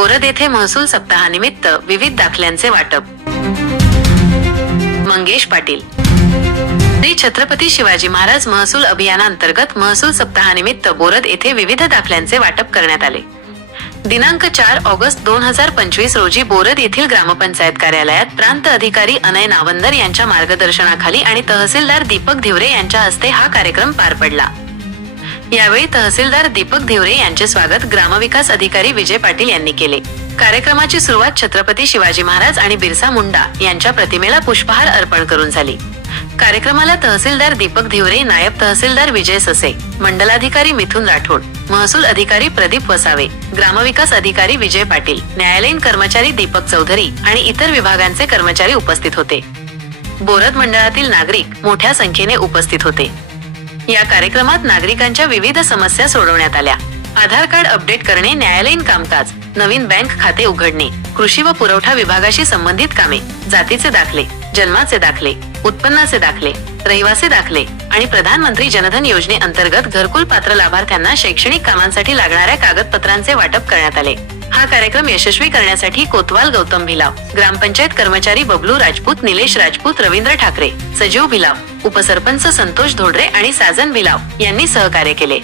बोरद येथे महसूल सप्ताहानिमित्त विविध दाखल्यांचे वाटप. मंगेश पाटील. श्री छत्रपती शिवाजी महाराज महसूल अभियानांतर्गत महसूल सप्ताहानिमित्त बोरद येथे विविध दाखल्यांचे वाटप करण्यात आले. दिनांक चार ऑगस्ट दोन हजार पंचवीस रोजी बोरद येथील ग्रामपंचायत कार्यालयात प्रांत अधिकारी अनय नावंदर यांच्या मार्गदर्शनाखाली आणि तहसीलदार दीपक धिवरे यांच्या हस्ते हा कार्यक्रम पार पडला. यावेळी तहसीलदार दीपक धिवरे यांचे स्वागत ग्रामविकास अधिकारी विजय पाटील यांनी केले. कार्यक्रमाची सुरुवात छत्रपती शिवाजी महाराज आणि बिरसा मुंडा यांच्या प्रतिमेला पुष्पहार अर्पण करून झाली. कार्यक्रमाला तहसीलदार दीपक धिवरे नायब तहसीलदार विजय ससे मंडलाधिकारी मिथुन राठोड महसूल अधिकारी प्रदीप वसावे ग्रामविकास अधिकारी विजय पाटील न्यायालयीन कर्मचारी दीपक चौधरी आणि इतर विभागांचे कर्मचारी उपस्थित होते. बोरद मंडळातील नागरिक मोठ्या संख्येने उपस्थित होते. या कार्यक्रमात नागरिकांच्या विविध समस्या सोडवण्यात आल्या. आधार कार्ड अपडेट करणे न्यायालयीन कामकाज. नवीन बँक खाते उघडणे. कृषी व पुरवठा विभागाशी संबंधित कामे. जातीचे दाखले जन्माचे दाखले उत्पन्नाचे दाखले रहिवासी दाखले आणि प्रधानमंत्री जनधन योजनेअंतर्गत घरकुल पात्र लाभार्थ्यांना शैक्षणिक कामांसाठी लागणाऱ्या कागदपत्रांचे वाटप करण्यात आले. हा कार्यक्रम यशस्वी करण्यासाठी कोतवाल गौतम भिलाव ग्रामपंचायत कर्मचारी बबलू राजपूत निलेश राजपूत रवींद्र ठाकरे सजीव भिलाव उपसरपंच संतोष धोडरे आणि साजन भिलाव यांनी सहकार्य केले.